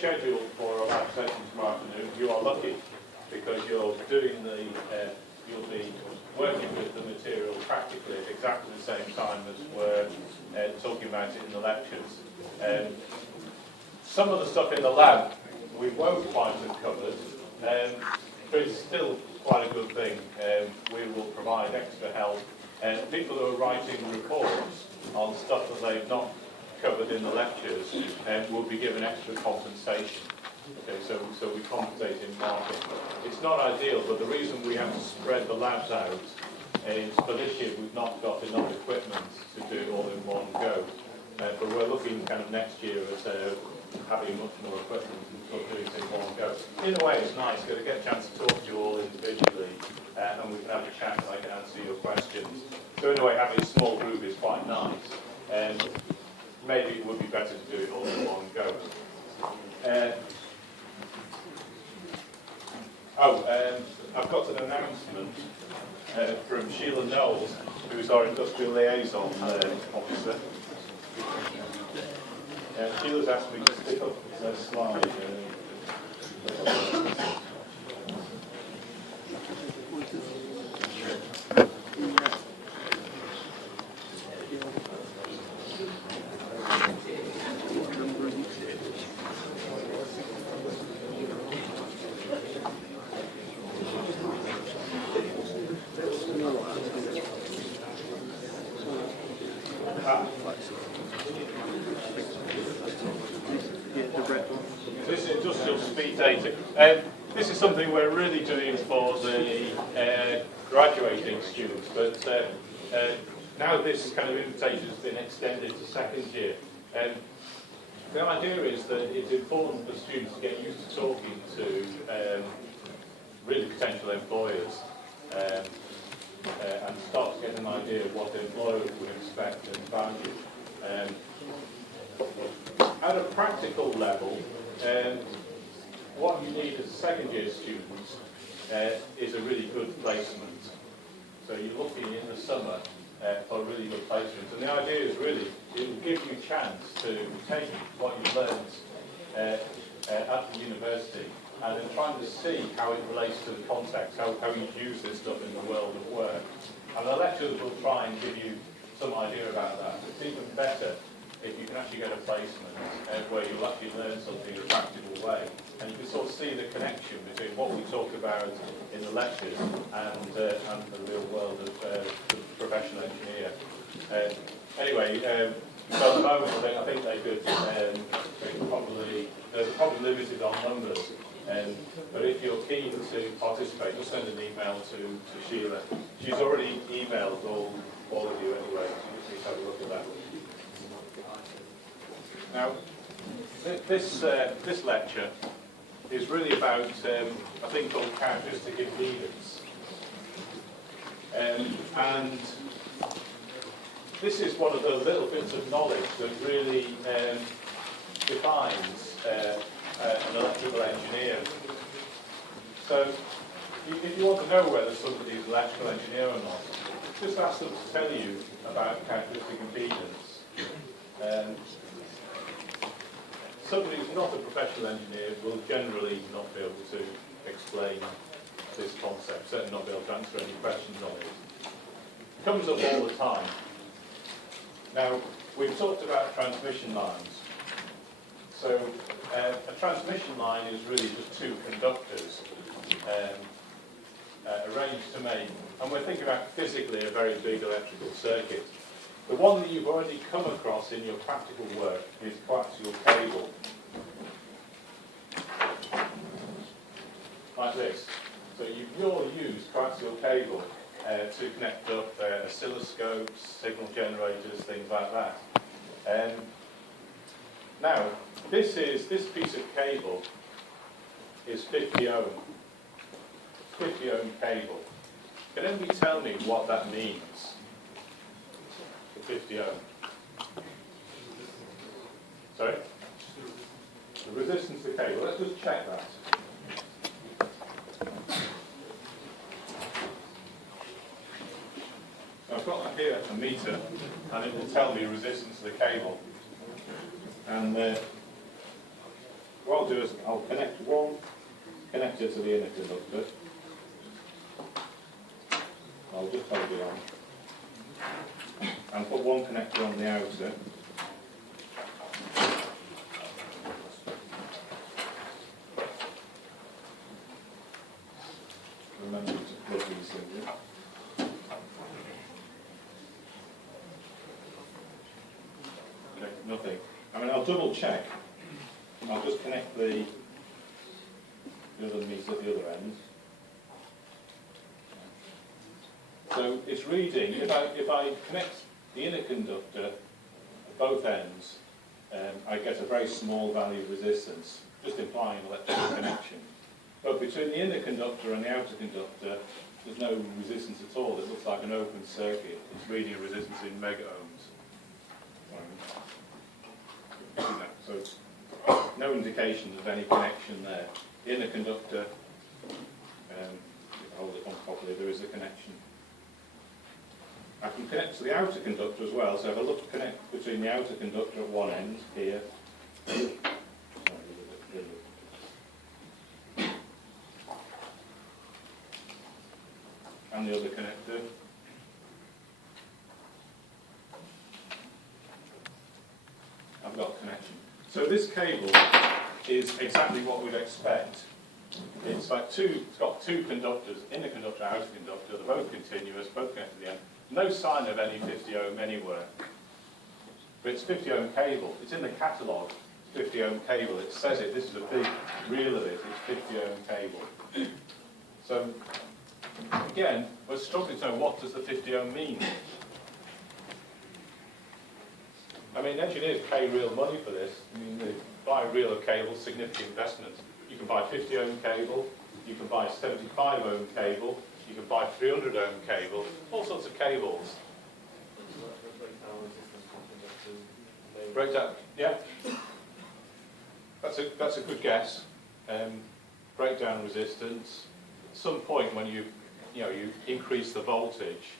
scheduled for a lab session tomorrow afternoon, you are lucky because you're doing the, you'll be working with the material practically at exactly the same time as we're talking about it in the lectures. Some of the stuff in the lab we won't quite have covered, but it's still quite a good thing. We will provide extra help. People who are writing reports on stuff that they've not covered in the lectures will be given extra compensation. Okay, so we compensate in marking. It's not ideal, but the reason we have to spread the labs out is for this year we've not got enough equipment to do it all in one go. But we're looking kind of next year at having much more equipment and doing things in one go. In a way, it's nice to get a chance to talk to you all individually, and we can have a chat and I can answer your questions. So in a way, having a small group is quite nice. Maybe it would be better to do it all in one go. I've got an announcement from Sheila Knowles, who's our industrial liaison officer. Sheila's asked me to stick up a slide. This is industrial speed data. This is something we're really doing for the graduating students, but now this kind of invitation has been extended to second year. The idea is that it's important for students to get used to talking to really potential employers and start to get an idea of what employers would expect and value. At a practical level, what you need as a second year student is a really good placement. So you're looking in the summer for a really good placement. And the idea is really, it will give you a chance to take what you've learned at the university and then trying to see how it relates to the context, how you use this stuff in the world of work. And the lecturers will try and give you some idea about that. It's even better if you can actually get a placement where you'll actually learn something in a practical way. And you can sort of see the connection between what we talk about in the lectures and the real world of the professional engineer. Anyway, so at the moment I think they could they're probably limited on numbers. But if you're keen to participate, just send an email to Sheila. She's already emailed all of you anyway, so you can have a look at that. Now, this lecture is really about a thing called characteristic impedance. And this is one of those little bits of knowledge that really defines an electrical engineer. So, if you want to know whether somebody is an electrical engineer or not, just ask them to tell you about characteristic impedance. Somebody who's not a professional engineer will generally not be able to explain this concept, certainly not be able to answer any questions on it. It comes up all the time. Now, we've talked about transmission lines. So, a transmission line is really just two conductors arranged to make, and we're thinking about physically a very big electrical circuit. The one that you've already come across in your practical work is coaxial cable. Like this. So you've all used coaxial cable to connect up oscilloscopes, signal generators, things like that. Now, this piece of cable is 50 ohm. 50 ohm cable. Can anybody tell me what that means? 50 ohm. Sorry? The resistance to cable. Let's just check that. So I've got here a meter, and it will tell me resistance to the cable. And what I'll do is I'll connect one connector to the inner conductor. I'll just hold it on. And put one connector on the outer. Remember to plug these things in. Okay, nothing. I mean, I'll double check. I'll just connect the other meter at the other end. So it's reading, if I connect the inner conductor at both ends, I get a very small value of resistance, just implying an electrical connection. But between the inner conductor and the outer conductor, there's no resistance at all. It looks like an open circuit. It's reading a resistance in mega ohms. So it's no indication of any connection there. The inner conductor, if I hold it on properly, there is a connection. I can connect to the outer conductor as well, so if I look to connect between the outer conductor at one end, here, and the other connector, I've got a connection. So this cable is exactly what we'd expect. It's like it's got two conductors, inner conductor, outer conductor, they're both continuous, both connected to the end. No sign of any 50 ohm anywhere. But it's 50 ohm cable. It's in the catalogue, 50 ohm cable. It says it, this is a big reel of it, it's 50 ohm cable. So, again, we're struggling to know what does the 50 ohm mean. I mean, engineers pay real money for this. I mean, they buy a reel of cable, significant investment. You can buy 50 ohm cable, you can buy 75 ohm cable, you can buy 300 ohm cable, all sorts of cables. Breakdown, yeah. That's a good guess. Breakdown resistance. At some point when you increase the voltage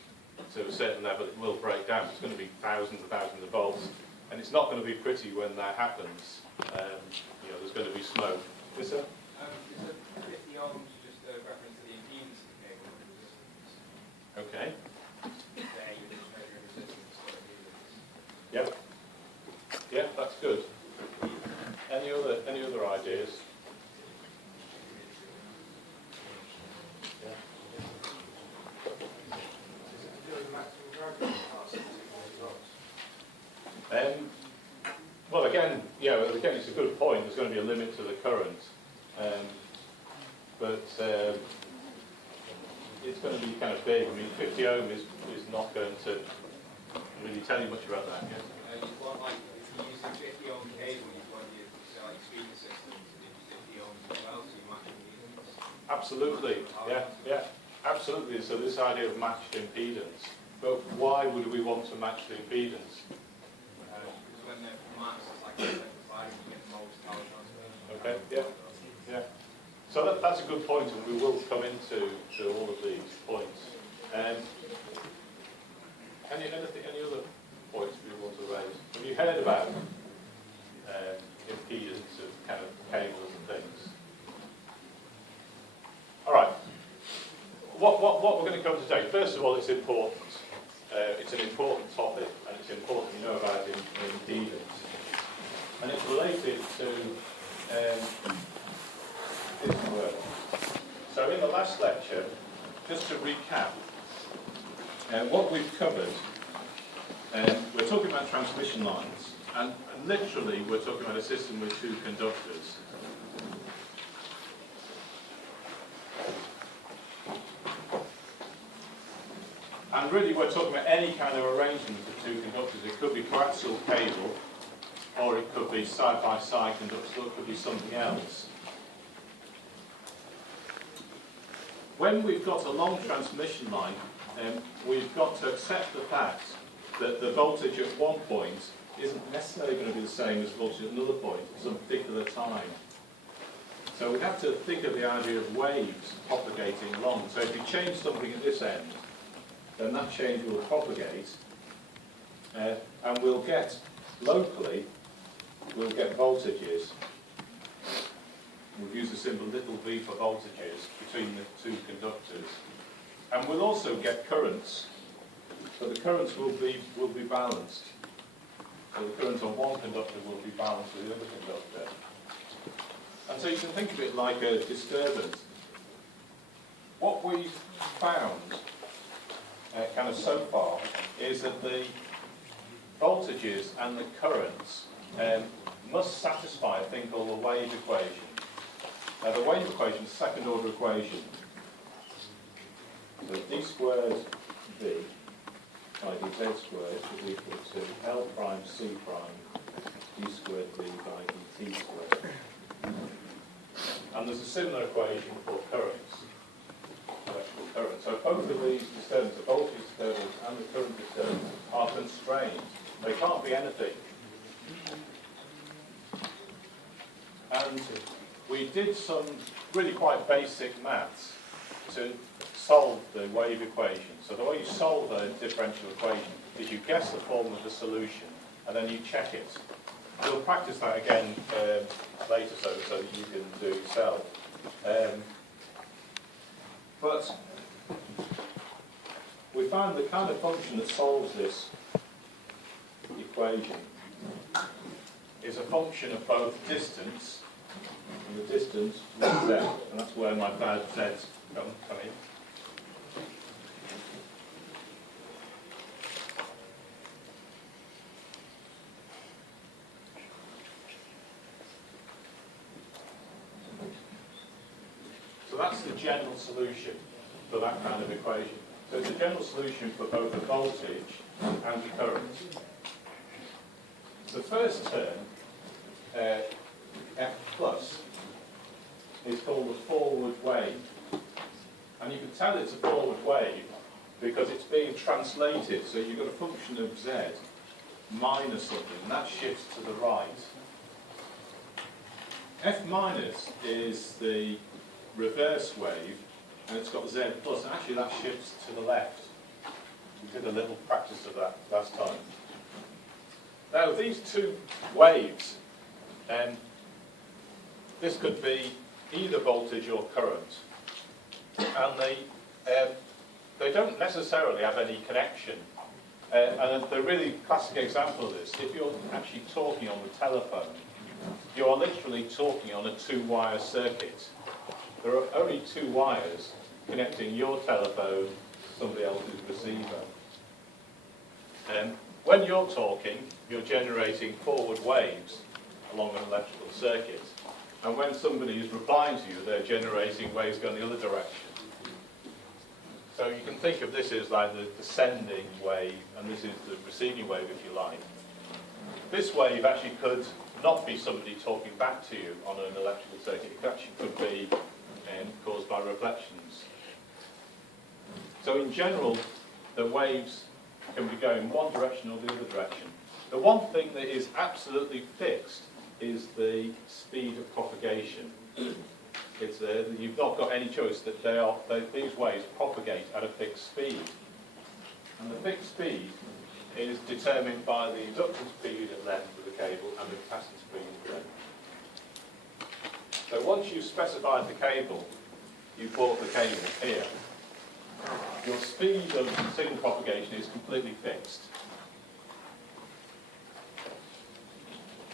to a certain level, it will break down. It's going to be thousands and thousands of volts, and it's not going to be pretty when that happens. There's going to be smoke. Yes, sir? Is the 50 ohms just a reference to the impedance of the cable? Okay. There, you're just measuring resistance. Yep. Yeah, that's good. Any other ideas? Well, again, it's a good point. There's going to be a limit to the current, but it's going to be kind of big. I mean, 50 ohm is not going to really tell you much about that. Yeah? You want, like, if you're using 50 ohm cable, you want your speaker systems to do 50 ohms as well, so you match impedance. Absolutely. Yeah, absolutely. So this idea of matched impedance. But why would we want to match the impedance? Because when they're matched, it's like you get the most power transfer. Okay, yeah. So that's a good point, and we will come into all of these points. Any other points we want to raise? Have you heard about impedance of kind of cables and things? All right. What we're going to cover today, first of all, it's important. It's an important topic, and it's important you know about impedance. And it's related to this work. So in the last lecture, just to recap, what we've covered, we're talking about transmission lines, and literally we're talking about a system with two conductors. And really we're talking about any kind of arrangement of two conductors. It could be coaxial cable, or it could be side-by-side conductors, or it could be something else. When we've got a long transmission line, we've got to accept the fact that the voltage at one point isn't necessarily going to be the same as voltage at another point at some particular time. So we have to think of the idea of waves propagating along. So if you change something at this end, then that change will propagate, and we'll get, locally, we'll get voltages. We've used the symbol little v for voltages between the two conductors. And we'll also get currents, but the currents will be balanced. So the current on one conductor will be balanced with the other conductor. And so you can think of it like a disturbance. What we've found kind of so far is that the voltages and the currents must satisfy a thing called the wave equation. Now the wave equation is a second order equation. So d squared v by dz squared is equal to L prime C prime d squared v by dt squared. And there's a similar equation for currents, electrical current. So both of these disturbances, the voltage disturbance and the current disturbance, are constrained. They can't be anything. And we did some really quite basic maths to solve the wave equation. So the way you solve a differential equation is you guess the form of the solution and then you check it. We'll practice that again later so that you can do it yourself. But we found the kind of function that solves this equation is a function of both distance, and the distance is z, and that's where my dad says, come in. So that's the general solution for that kind of equation. So it's a general solution for both the voltage and the current. The first term, F plus, is called a forward wave. And you can tell it's a forward wave because it's being translated. So you've got a function of z minus something, and that shifts to the right. F minus is the reverse wave, and it's got z plus, and actually that shifts to the left. We did a little practice of that last time. Now these two waves, this could be either voltage or current, and they don't necessarily have any connection. And the really classic example of this, if you're actually talking on the telephone, you are literally talking on a two-wire circuit. There are only two wires connecting your telephone to somebody else's receiver. When you're talking, you're generating forward waves along an electrical circuit. And when somebody is replying to you, they're generating waves going the other direction. So you can think of this as like the sending wave, and this is the receiving wave, if you like. This wave actually could not be somebody talking back to you on an electrical circuit. It actually could be caused by reflections. So in general, the waves can be going one direction or the other direction. The one thing that is absolutely fixed is the speed of propagation. You've not got any choice that these waves propagate at a fixed speed. And the fixed speed is determined by the inductance speed at length of the cable and the capacitance speed at length. So once you've specified the cable, you've bought the cable here, your speed of signal propagation is completely fixed.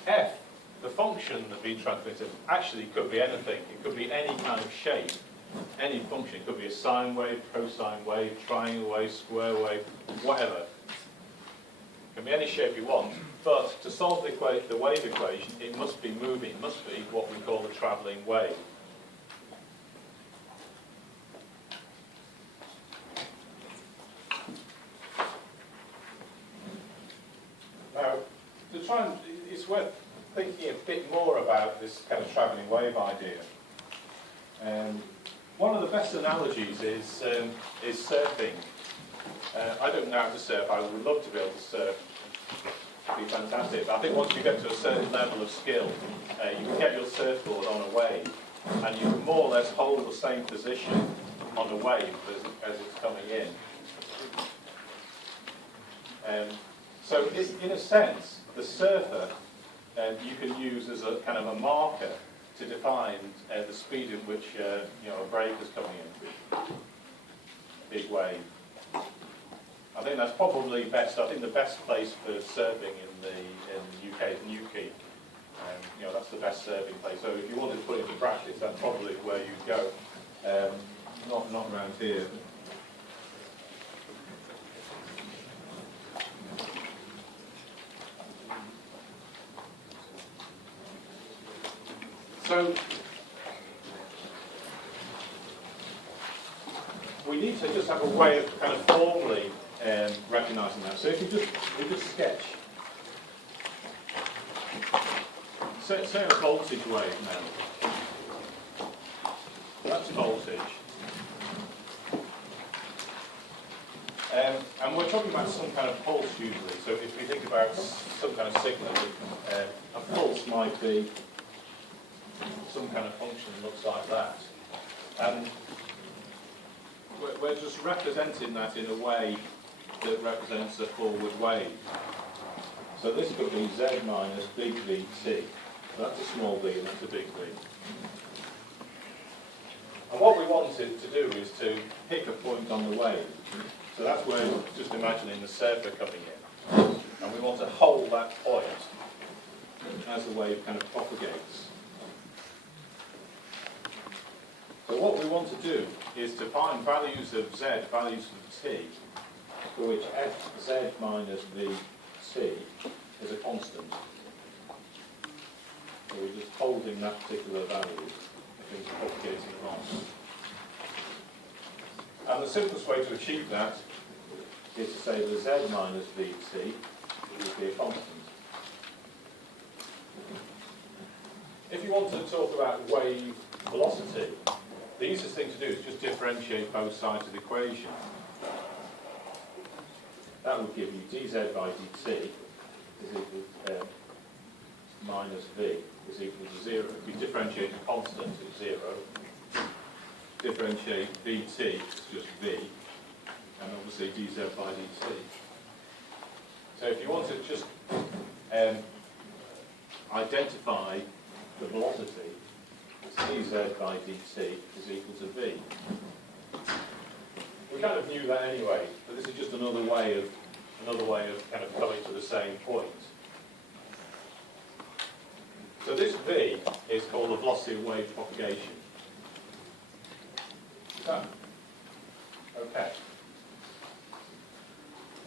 F, the function that's being transmitted, actually could be anything. It could be any kind of shape, any function. It could be a sine wave, cosine wave, triangle wave, square wave, whatever. It can be any shape you want, but to solve the wave equation, it must be moving. It must be what we call a travelling wave. Now, it's worth thinking a bit more about this kind of travelling wave idea. One of the best analogies is surfing. I don't know how to surf. I would love to be able to surf. It'd be fantastic. I think once you get to a certain level of skill, you can get your surfboard on a wave, and you can more or less hold the same position on the wave as it's coming in. So in a sense, the surfer you can use as a kind of a marker to define the speed at which a break is coming in. Big wave. I think that's probably best. I think the best place for surfing in the UK is Newquay. That's the best surfing place. So if you wanted to put it into practice, that's probably where you'd go. Not around here. So we need to just have a way of kind of formally recognising that. So if we just sketch, say a voltage wave now. That's voltage. And we're talking about some kind of pulse usually. So if we think about some kind of signal, a pulse might be some kind of function that looks like that. And we're just representing that in a way that represents a forward wave. So this could be Z minus big VT. So that's a small v and that's a big V. And what we wanted to do is to pick a point on the wave. So that's where, just imagining the surfer coming in. And we want to hold that point as the wave kind of propagates. So what we want to do is to find values of Z, values of T, for which Fz minus Vt is a constant. So we're just holding that particular value if things are propagating along. And the simplest way to achieve that is to say that Z minus Vt would be a constant. If you want to talk about wave velocity, the easiest thing to do is just differentiate both sides of the equation. That would give you dz by dt is equal to minus v is equal to 0. If you differentiate a constant, it's 0. Differentiate vt, it's just v. And obviously dz by dt. So if you want to just identify the velocity, dz by dt is equal to v. We kind of knew that anyway, but this is just another way of kind of coming to the same point. So this v is called the velocity of wave propagation. So, okay.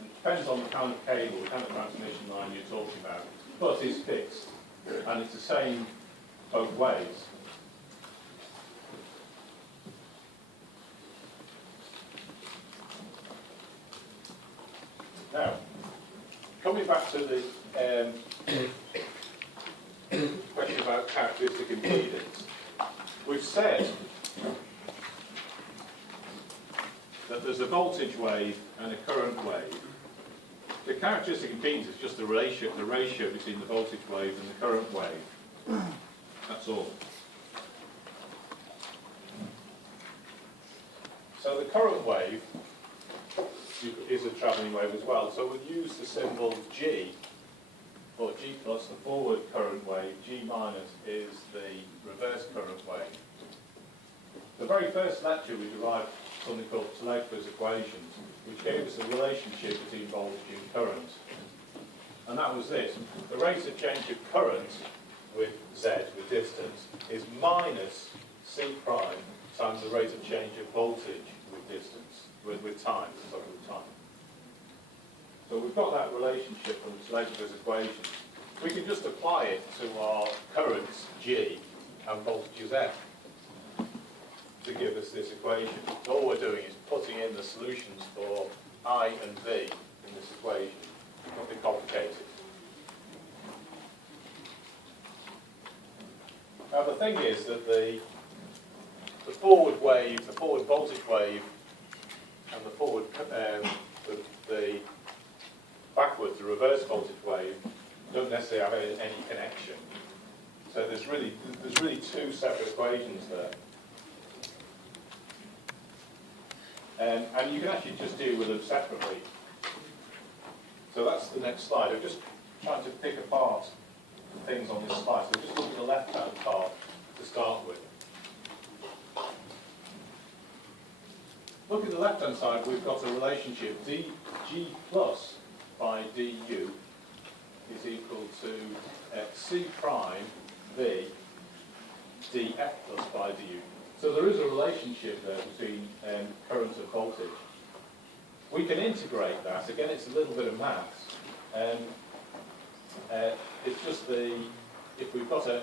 It depends on the kind of cable, the kind of transmission line you're talking about, but it's fixed, and it's the same both ways. Now, coming back to the question about characteristic impedance, we've said that there's a voltage wave and a current wave. The characteristic impedance is just the ratio between the voltage wave and the current wave. That's all. So the current wave is a travelling wave as well. So we'll use the symbol G, or G plus, the forward current wave. G minus is the reverse current wave. The very first lecture we derived something called Oakley's equations, which gave us a relationship between voltage and current. And that was this. The rate of change of current with Z, with distance, is minus C prime times the rate of change of voltage with distance, with time, sorry, with time. So we've got that relationship from Oakley's equations. We can just apply it to our currents G and voltages F to give us this equation. All we're doing is putting in the solutions for I and V in this equation. Nothing complicated. Now the thing is that the forward wave, the forward voltage wave, and the forward the backwards, the reverse voltage wave, don't necessarily have any connection. So there's really two separate equations there. And you can actually just deal with them separately. So that's the next slide. I'm just trying to pick apart things on this slide. So just look at the left-hand part. to start with. Look at the left-hand side, we've got a relationship dg plus by du is equal to c prime v df plus by du. So there is a relationship there between current and voltage. We can integrate that. Again, it's a little bit of maths. It's just if we've got a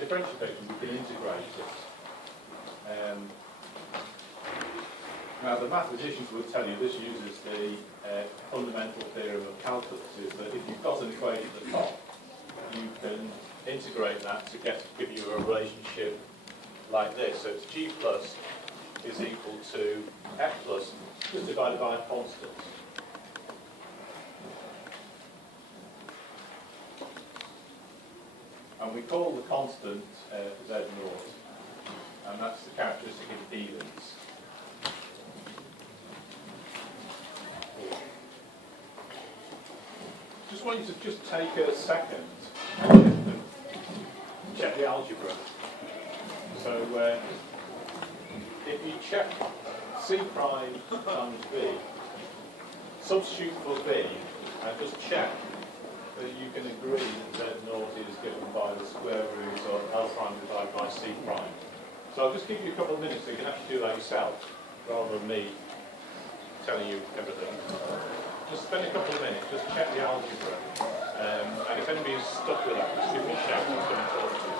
differential equation, we can integrate it. Now, the mathematicians would tell you this uses the fundamental theorem of calculus, is that if you've got an equation at the top, you can integrate that to give you a relationship like this. So it's g plus is equal to f plus just divided by a constant. And we call the constant z naught, and that's the characteristic impedance. Just want you to just take a second and check the algebra. So if you check c prime times v, substitute for v, and just check that you can agree that z naught is given by the square root of L prime divided by C prime. So I'll just give you a couple of minutes so you can actually do that yourself, rather than me telling you everything. Just spend a couple of minutes, just check the algebra. And if anybody's stuck with that, just give me a shout and I'll come and talk to you.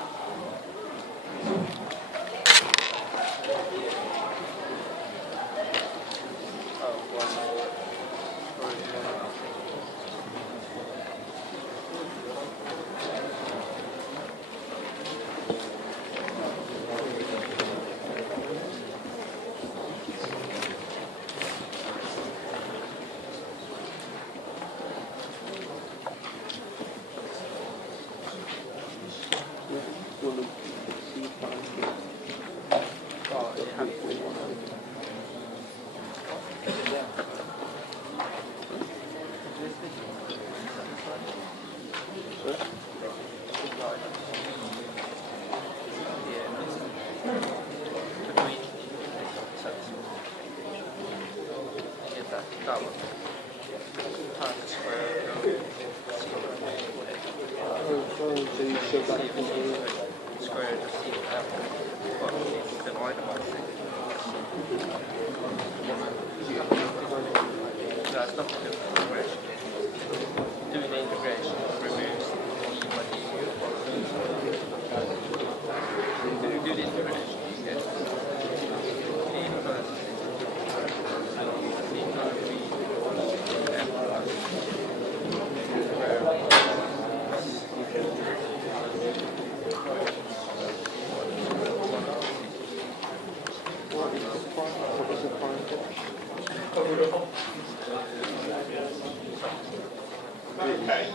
Okay.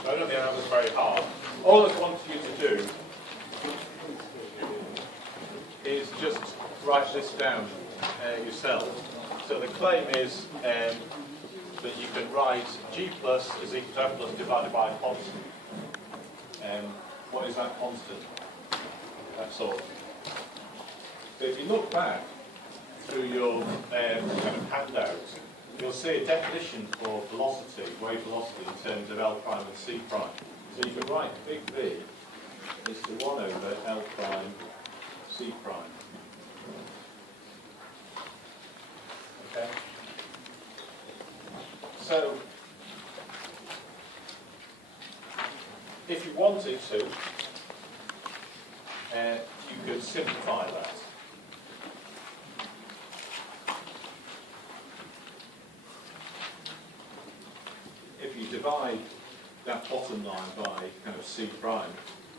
I don't think that was very hard. All I want you to do is just write this down yourself. So the claim is that you can write G plus is equal to F plus divided by a constant. What is that constant? That's all. So if you look back through your kind of handout, you'll see a definition for velocity, wave velocity, in terms of L prime and C prime. So you can write big V is to 1 over L prime C prime. Okay? So, if you wanted to, you could simplify that. If you divide that bottom line by kind of C prime,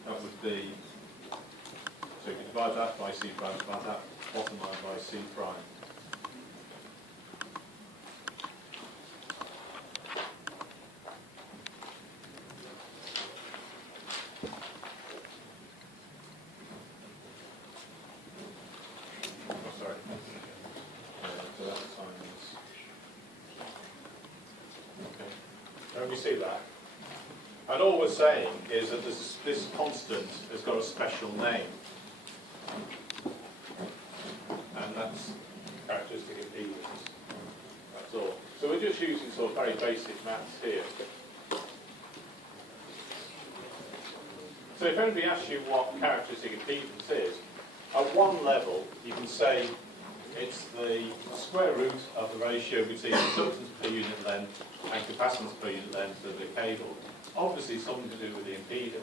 that would be, so you can divide that by C prime, divide that bottom line by C prime. see that? And all we're saying is that this constant has got a special name. And that's characteristic impedance. That's all. So we're just using sort of very basic maths here. So if anybody asks you what characteristic impedance is, at one level you can say it's the square root of the ratio between inductance per unit length and capacitance per unit length of the cable. Obviously something to do with the impedance.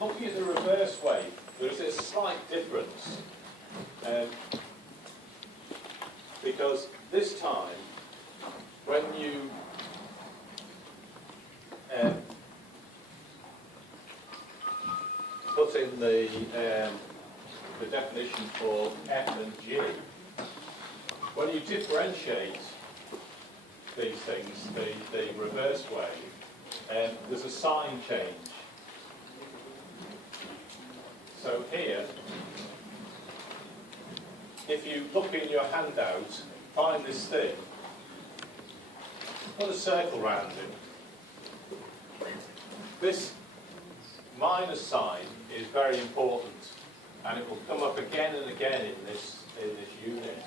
Looking at the reverse wave, there is a slight difference. Because this time, when you put in the definition for F and G, when you differentiate these things, the reverse wave, there's a sign change. So here, if you look in your handout, find this thing, put a circle around it. This minus sign is very important, and it will come up again and again in this unit.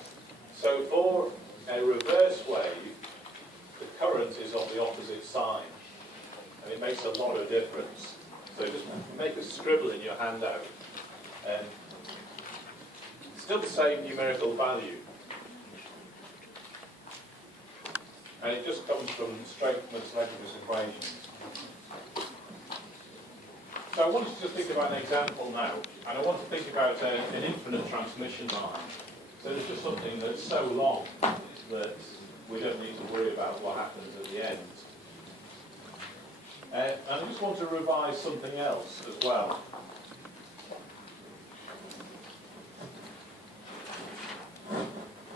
So for a reverse wave, the current is of the opposite sign, and it makes a lot of difference. So just make a scribble in your handout. Still the same numerical value, and it just comes from straight from the Legibus equations. So I want you to think about an example now, and I want to think about an infinite transmission line. So it's just something that's so long that we don't need to worry about what happens at the end. And I just want to revise something else as well.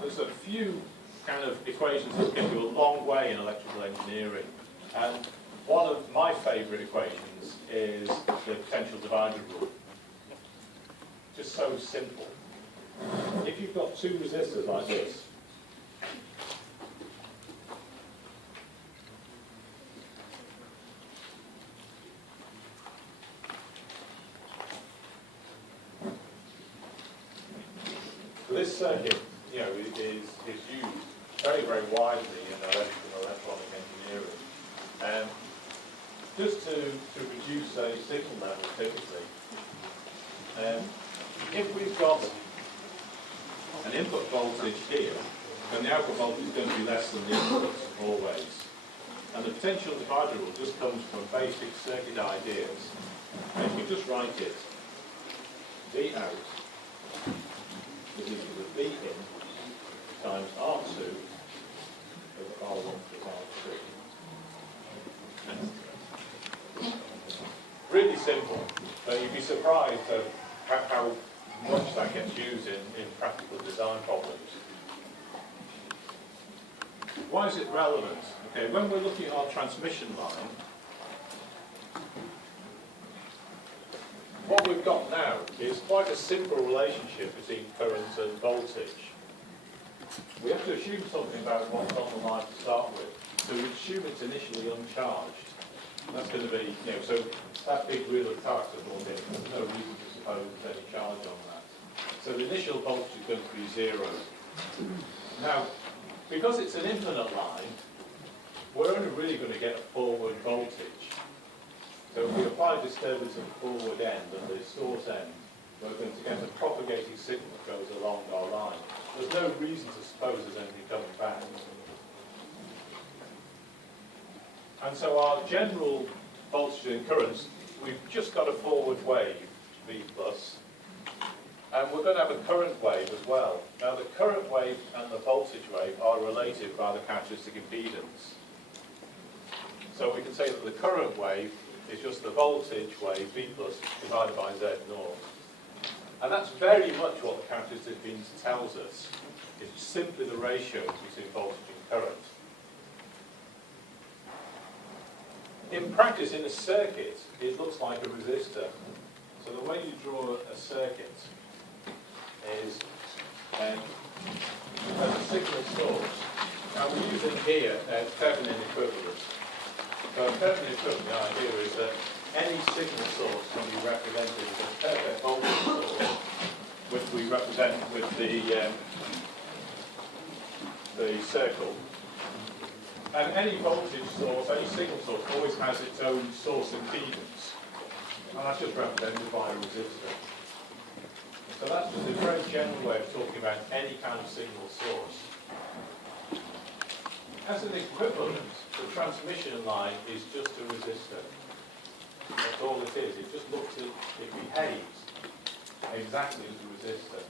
There's a few kind of equations that get you a long way in electrical engineering. And one of my favourite equations is the potential divider rule. Just so simple. If you've got two resistors like this, this circuit, you know, is used very, very widely in electrical and electronic engineering. Just to reduce a signal level typically, if we've got an input voltage here, then the output voltage is going to be less than the input always. And the potential divider rule just comes from basic circuit ideas. And you just write it, V out is equal to V in times R2 over R1 plus R2. Really simple, but you'd be surprised at how much that gets used in practical design problems. Why is it relevant? Okay, when we're looking at our transmission line, what we've got now is quite a simple relationship between current and voltage. We have to assume something about what's on the line to start with. So we assume it's initially uncharged. That's going to be, you know, so that big wheel of charge that brought in, there's no reason to suppose there's any charge on that. So the initial voltage is going to be 0. Now, because it's an infinite line, we're only really going to get a forward voltage. So if we apply disturbance at the forward end and the source end, we're going to get a propagating signal that goes along our line. There's no reason to suppose there's anything coming back. And so our general voltage and currents, we've just got a forward wave, V plus, and we're going to have a current wave as well. Now the current wave and the voltage wave are related by the characteristic impedance. So we can say that the current wave is just the voltage wave, V plus, divided by Z naught. And that's very much what the characteristic impedance tells us. It's simply the ratio between voltage and current. In practice, in a circuit, it looks like a resistor. So the way you draw a circuit is there's a signal source, Now we're using here Thevenin equivalent. So a Thevenin equivalent, the idea is that any signal source can be represented as a perfect voltage source, which we represent with the circle. And any voltage source, any signal source, always has its own source impedance. And that's just represented by a resistor. So that's just a very general way of talking about any kind of signal source. As an equivalent, the transmission line is just a resistor. That's all it is. It just looks at, it behaves exactly as a resistor.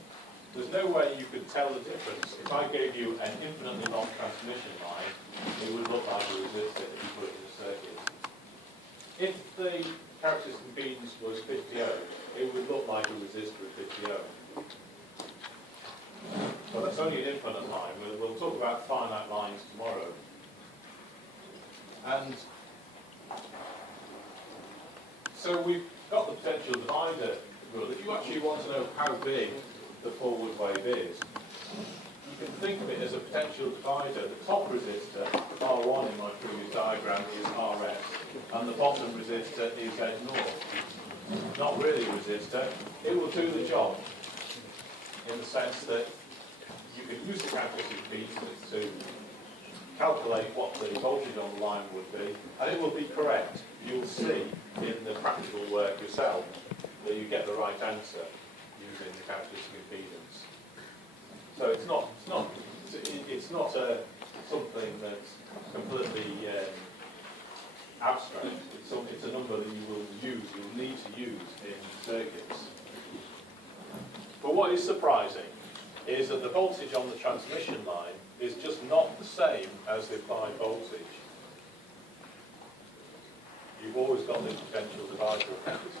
There's no way you could tell the difference. If I gave you an infinitely long transmission line, it would look like a resistor if you put it in a circuit. If the characteristic impedance was 50 ohm, it would look like a resistor at 50 ohm. But that's only an infinite line. We'll talk about finite lines tomorrow. And so we've got the potential divider rule. If you actually want to know how big the forward wave is, you can think of it as a potential divider. The top resistor, R1 in my previous diagram, is RS, and the bottom resistor is Z0. Not really a resistor. It will do the job in the sense that you can use the characteristic impedance to calculate what the voltage on the line would be, and it will be correct. You'll see in the practical work yourself that you get the right answer using the characteristic impedance. So it's not something that's completely abstract. It's a number that you'll need to use in circuits. But what is surprising is that the voltage on the transmission line is just not the same as the applied voltage. You've always got the potential divider effect.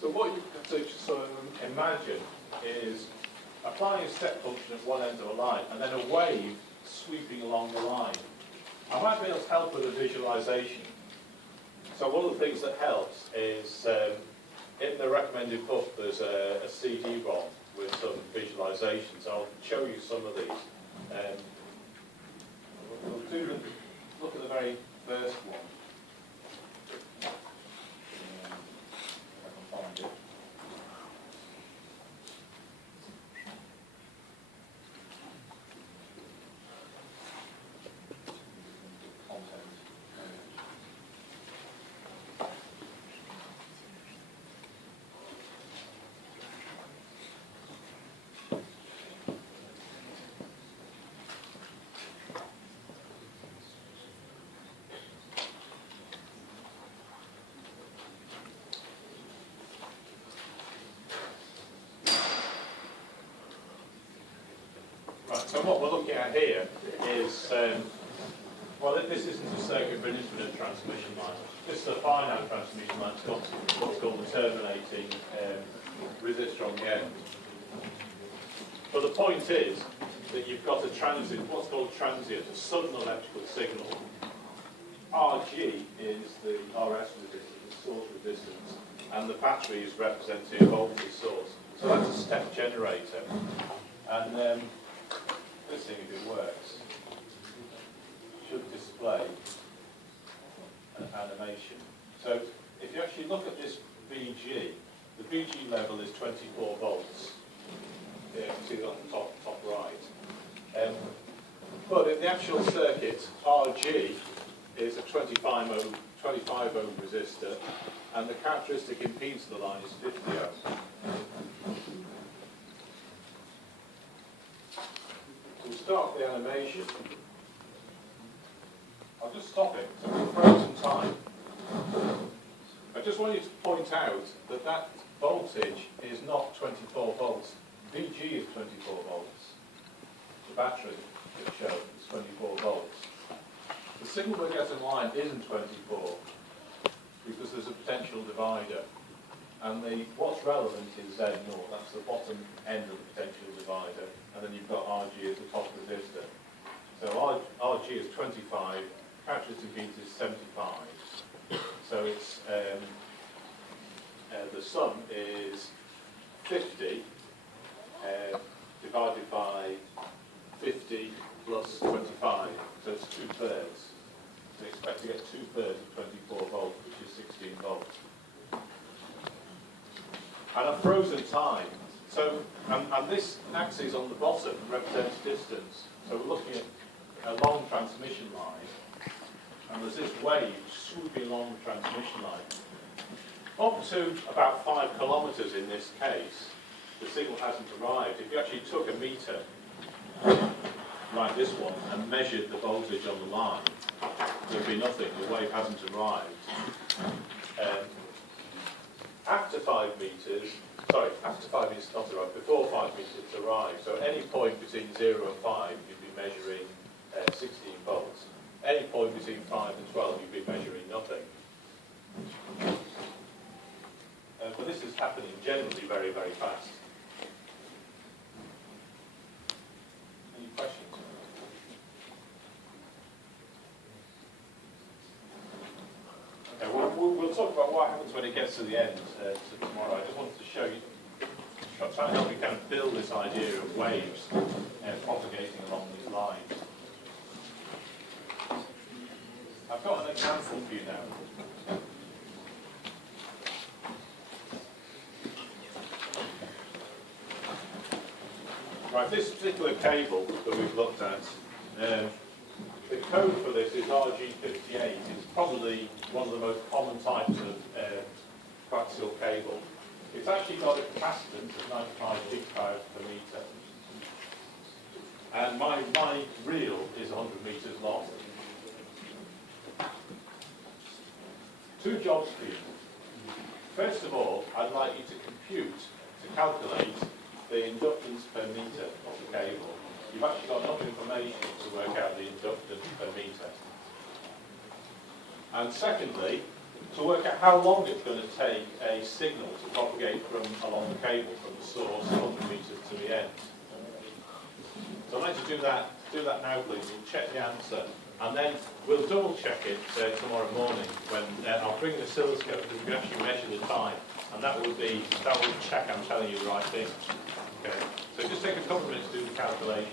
So what you can sort of imagine is applying a step function at one end of a line and then a wave sweeping along the line. I might be able to help with a visualization. So one of the things that helps is in the recommended book there's a CD-ROM with some visualizations. I'll show you some of these. Look at the very first one. If I can find it. So what we're looking at here is, well, this isn't a circuit for an infinite transmission line. This is a finite transmission line. It's got what's called a terminating resistor on the end. But the point is that you've got a transient, what's called transient, a sudden electrical signal. RG is the RS resistance, the source resistance, and the battery is representing a voltage source. So that's a step generator. And this thing, if it works, should display an animation. So if you actually look at this VG, the VG level is 24 volts. Yeah, you can see that on the top right. But in the actual circuit, RG is a 25 ohm resistor, and the characteristic impedance of the line is 50 ohm. We'll start the animation. I'll just stop it, so we'll frozen time. I just want you to point out that that voltage is not 24 volts. VG is 24 volts. The battery that shows is 24 volts. The signal that gets in line isn't 24 because there's a potential divider. And what's relevant is Z0, that's the bottom end of the potential divider. And then you've got RG as the top resistor. So RG is 25, characteristic impedance is 75. So it's the sum is 50 divided by 50 plus 25, so it's 2/3. So we expect to get 2/3 of 24 volts, which is 16 volts. And a frozen time. So, and this axis on the bottom represents distance. So we're looking at a long transmission line, and there's this wave swooping along the transmission line. Up to about 5 kilometres in this case, the signal hasn't arrived. If you actually took a meter, like this one, and measured the voltage on the line, there'd be nothing. The wave hasn't arrived. After 5 meters, after 5 meters not arrived, before 5 meters arrived. So at any point between 0 and 5, you'd be measuring 16 volts. Any point between 5 and 12, you'd be measuring nothing. But this is happening generally very, very fast. Any questions? Okay, we'll talk about what happens when it gets to the end tomorrow. I just wanted to show you, try to help you kind of build this idea of waves propagating along these lines. I've got an example for you now. Right, this particular cable that we've looked at, the code for this is RG58. It's probably one of the most common types of coaxial cable. It's actually got a capacitance of 95 picofarad per meter. And my reel is 100 meters long. 2 jobs for you. First of all, I'd like you to calculate the inductance per meter of the cable. You've actually got enough information to work out the inductance per meter. And secondly, to work out how long it's going to take a signal to propagate along the cable from the source 100 meters to the end. So I'd like to do that now, please. We'll check the answer. And then we'll double check it tomorrow morning when I'll bring the oscilloscope and we can actually measure the time. And that will check I'm telling you the right thing. Okay. So just take a couple of minutes to do the calculation.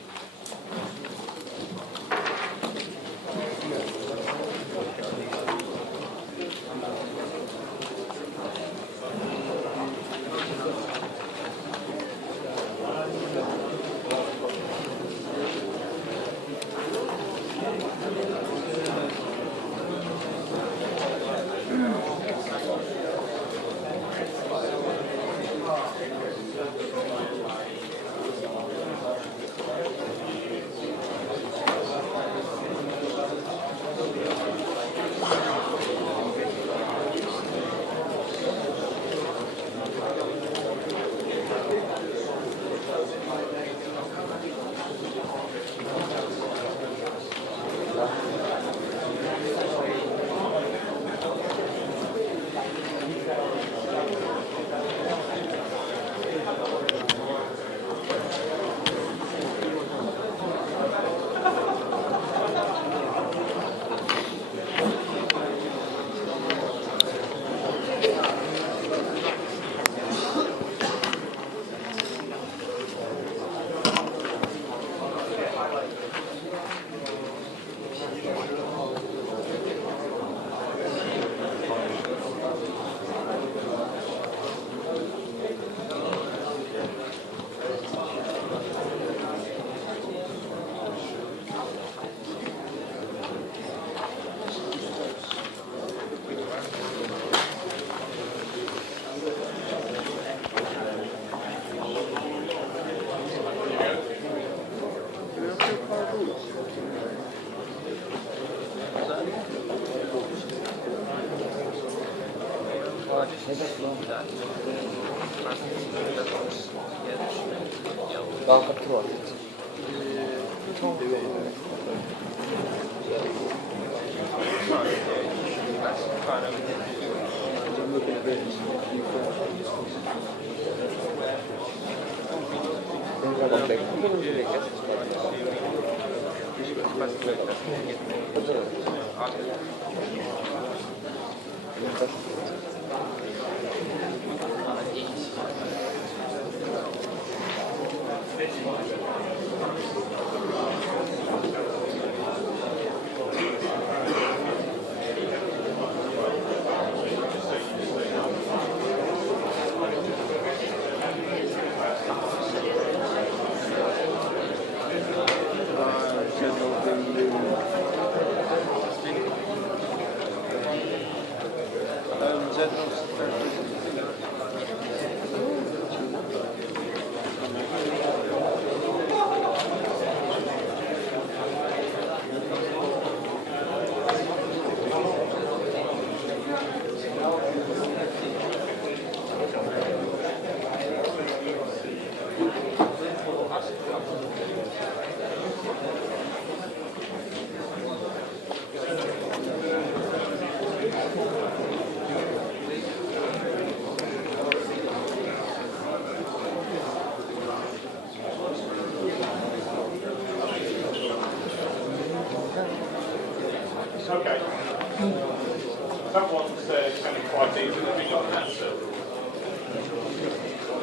That one's kind of quite easy. Have you got an answer?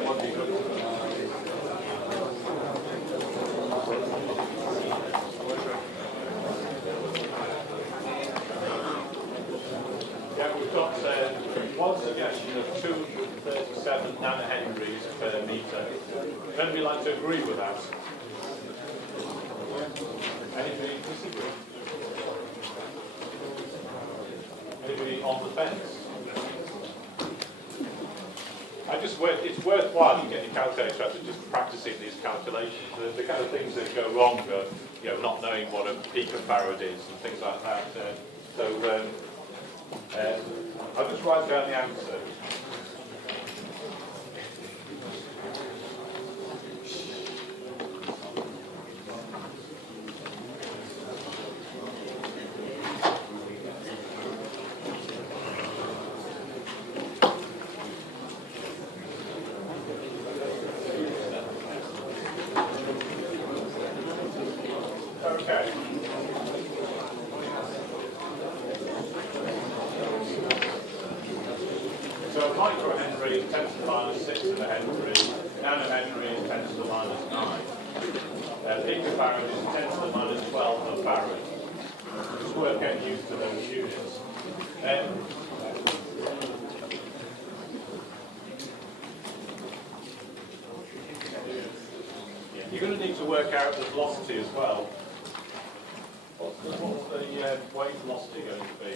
What have you got? Yeah, we've got one suggestion of 237 nanohenries per metre. Would anybody like to agree with that? Anybody disagree? Anybody on the fence? It's worthwhile you get your calculator out and just practicing these calculations. The kind of things that go wrong are, not knowing what a picofarad is and things like that. I'll just write down the answer. Okay. So a microhenry is 10 to the minus 6 of a henry, nanohenry is 10 to the minus 9. Picofarad is 10 to the minus 12 of farad. Just work out used to those units. You're going to need to work out the velocity as well. What's the wave velocity going to be?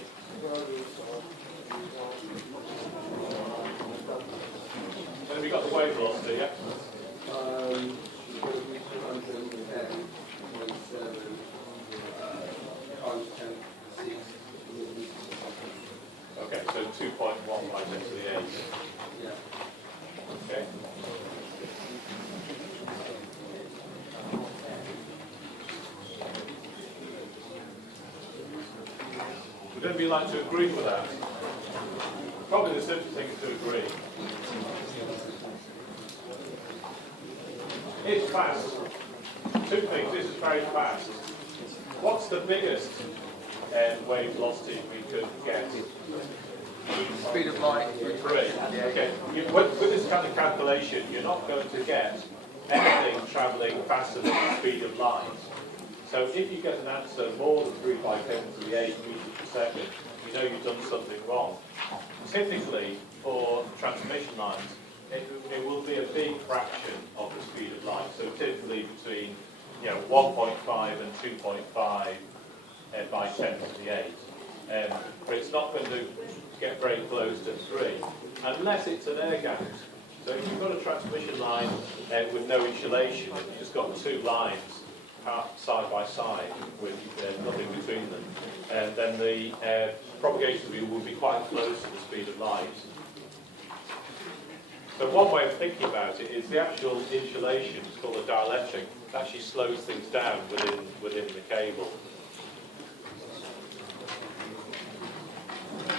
Have you got the wave velocity, yeah? Okay, so 2.1 by 10 to the 8. Okay. Would anybody like to agree with that? Probably the simple thing to agree. It's fast. Two things. This is very fast. What's the biggest wave velocity we could get? Speed of light. 3. Okay. With this kind of calculation, you're not going to get anything travelling faster than the speed of light. So if you get an answer more than 3 by 10 to the 8 meters per second, you know you've done something wrong. Typically, for transmission lines, it will be a big fraction of the speed of light. So typically between 1.5 and 2.5 by 10 to the 8. But it's not going to get very close to 3, unless it's an air gap. So if you've got a transmission line with no insulation, and you've just got 2 lines side by side with nothing between them, then the propagation wheel will be quite close to the speed of light. So one way of thinking about it is the actual insulation, it's called a dielectric, it actually slows things down within the cable.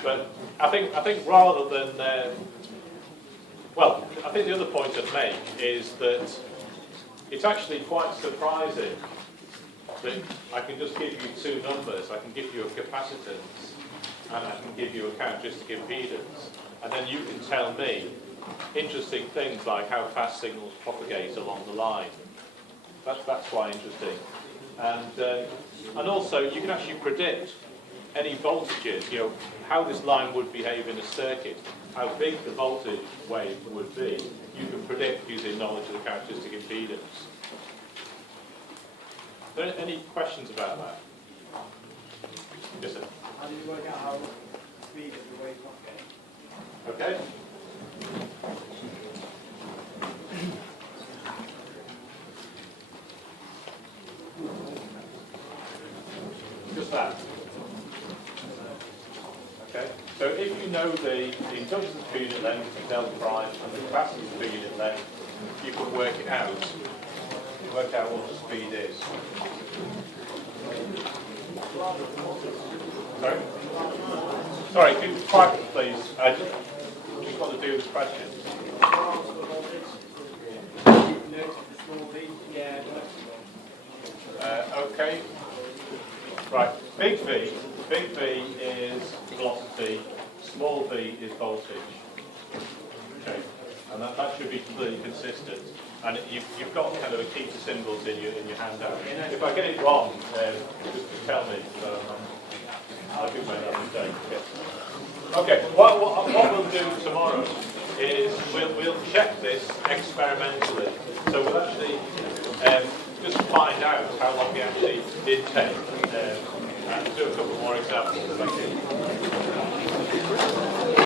But I think rather than I think the other point I'd make is that it's actually quite surprising that I can just give you 2 numbers. I can give you a capacitance and I can give you a characteristic impedance, and then you can tell me interesting things like how fast signals propagate along the line. That's quite interesting. And also you can actually predict any voltages, how this line would behave in a circuit, how big the voltage wave would be. You can predict using knowledge of the characteristic impedance. Are there any questions about that? Yes, sir. How do you work out how speed of the wave propagates? Okay. Just that. Okay. So if you know the inductance per unit length, del prime, and the capacitance per unit length, you can work it out. Work out what the speed is. Sorry? Sorry, could you quiet, please? I just want to do this question. Okay. Right. Big V is velocity. small v is voltage. Okay, and that should be completely consistent. And you've got kind of a key to symbols in your handout. If I get it wrong, just tell me. So I think I made that mistake. Okay, what we'll do tomorrow is we'll check this experimentally. So we'll actually just find out how long it actually did take, and do a couple more examples. Thank you.